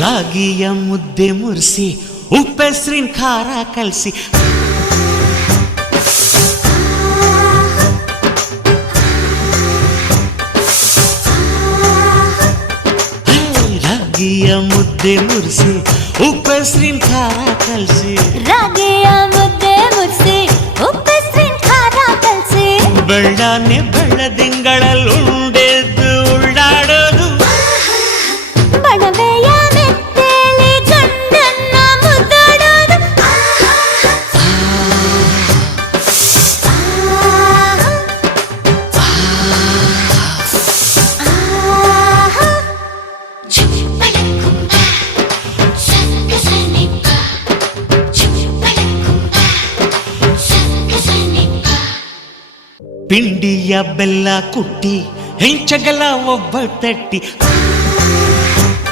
ರಾಗಿಯ ಮುದ್ದೆ ಮುರಿಸಿ ಉಪ್ಪೆಸರಿನ ಖಾರ ಕಲಸಿ ರಾಗಿಯ ಮುದ್ದೆ ಮುರಿಸಿ ಉಪ್ಪೆಸರಿನ ಖಾರ ಕಲಸಿ ರಾಗಿಯ ಮುದ್ದೆ ಮುರಿಸಿ ಉಪ್ಪೆಸರಿನ ಖಾರ ಕಲಸಿ ಬೆಳ್ಳನೆ ಬೆಳ್ಳದಿಂಗಳಲ್ಲುಂಡೆದ್ದು ಉಳ್ಳಾಡೋದು ಬಣವೆಯ ಮೆತ್ತೇಲಿ ಗಂಡನ್ನ ಮುದ್ದಾಡೋದು ಪಿಂಡಿಯ ಬೆಲ್ಲ ಕುಟ್ಟಿ ಹೆಂಚಗಲ ಒಬ್ಬ ತಟ್ಟಿ